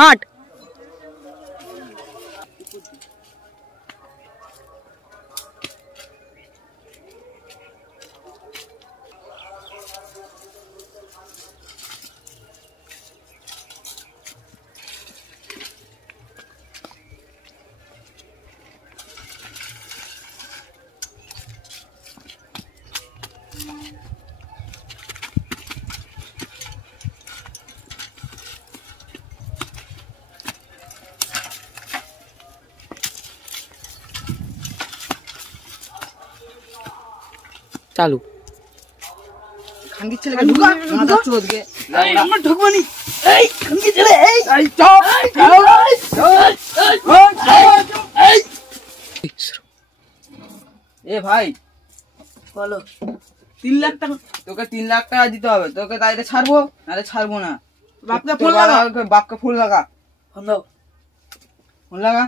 8 चालू खानगी चले ढुका माथा चोद के हम ढुकवानी ए खानगी चले ए चल ए भाई বলো 3 লাখ টাকা তোকে 3 লাখ টাকা দিতে হবে তোকে তাইলে ছাড়বো নালে ছাড়বো না বাপকে ফোন লাগা বাপকে ফোন লাগা ফোন দাও ফোন লাগা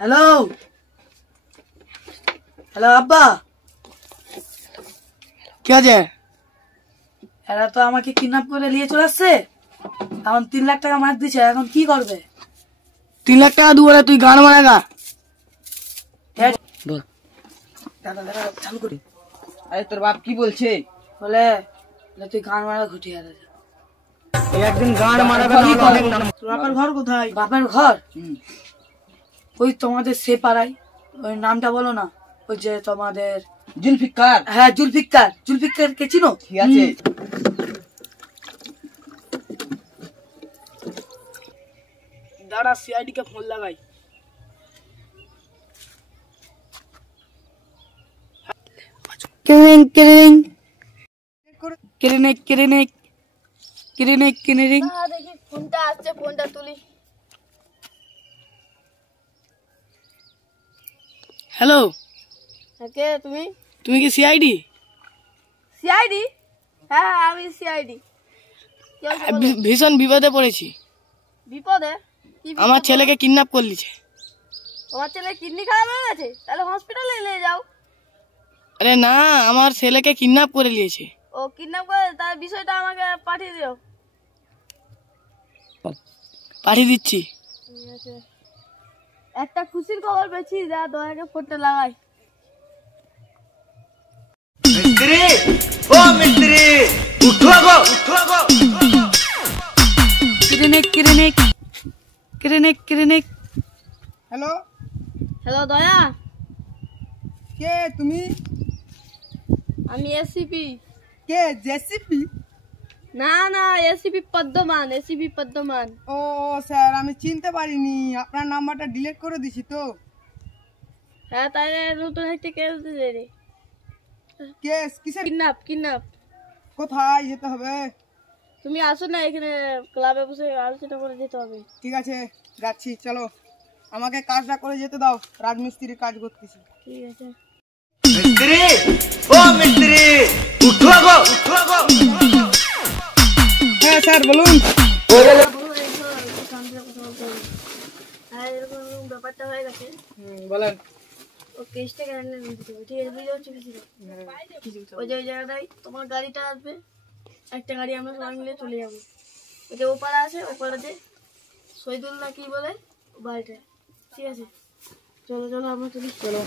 হ্যালো হ্যালো আব্বা কি আছে এরা তো আমাকে কিডন্যাপ করে নিয়ে চলে আসছে এখন 3 লাখ টাকা মার দিছে এখন কি করবে 3 লাখ টাকা দুয়ারে তুই গান মারাগা বল দাদা দাদা চালু করি আরে তোর বাপ কি বলছে বলে তুই গান মারা ঘুটিয়ে দে একদিন গান মারাবে না তোর বাপের ঘর কোথায় বাপের ঘর ওই তোমাদের সে পাড়ায় ওই নামটা বলো না ওই যে তোমাদের জুলফিকার হ্যাঁ জুলফিকার কে চিনো ঠিক আছে দাঁড়া সিআইডি কে ফোন লাগাই কিরিং কিরিং কিরিং কিরিং কিরিং কিরিং দেখি ফোনটা আসছে ফোনটা তুলি হ্যালো কে তুমি তুমি কি সিআইডি সিআইডি হ্যাঁ আমি সিআইডি ভীষণ বিপদে পড়েছি বিপদে কি আমার ছেলেকে কিডন্যাপ করে লিছে তোমার ছেলে কিডনি খারাপ হয়ে গেছে তাহলে হসপিটালে নিয়ে যাও আরে না আমার ছেলেকে কিডন্যাপ করে নিয়েছে ও কিডন্যাপ করে তার বিষয়টা আমাকে পাঠিয়ে দিও পাঠিয়ে দিচ্ছি একটা খুশির খবর পেয়েছি যা দয়াকে ফোনটা লাগাই मिस्त्री ओ मिस्त्री उठो गो কিরিনিক হ্যালো হ্যালো দয়া কে তুমি আমি এসিপি কে জেসিপি না না এসিপি পদ্মমান ও স্যার আমি চিনতে পারিনি আপনার নাম্বারটা ডিলিট করে দিছি তো হ্যাঁ তাহলে নতুন একটা কেস দিয়ে দে কেস কিসের কিডন্যাপ কোথায় যেতে হবে তুমি আসো না এখানে ক্লাবে বসে আলোচনা করে যেতে হবে ঠিক আছে যাচ্ছি চলো আমাকে কাজটা করে যেতে দাও রাজমিস্ত্রির কাজ করতেছি ঠিক আছে मिस्त्री ओ मिस्त्री उठो गो হ্যাঁ স্যার বলুন এরকম ব্যাপারটা হয়ে গেছে বলেন ও কেসটা কেন নিতে হবে ঠিক আছে বুঝতে পারছি ওই জায়গাটায় তোমার গাড়িটা আসবে একটা গাড়ি আমরা সবাই মিলে চলে যাবো ওই যে ওপাড়া আছে ওপাড়াতে শহীদুল্লাহ কি বলে বাড়িটা ঠিক আছে চলো চলো আমরা চলি চলো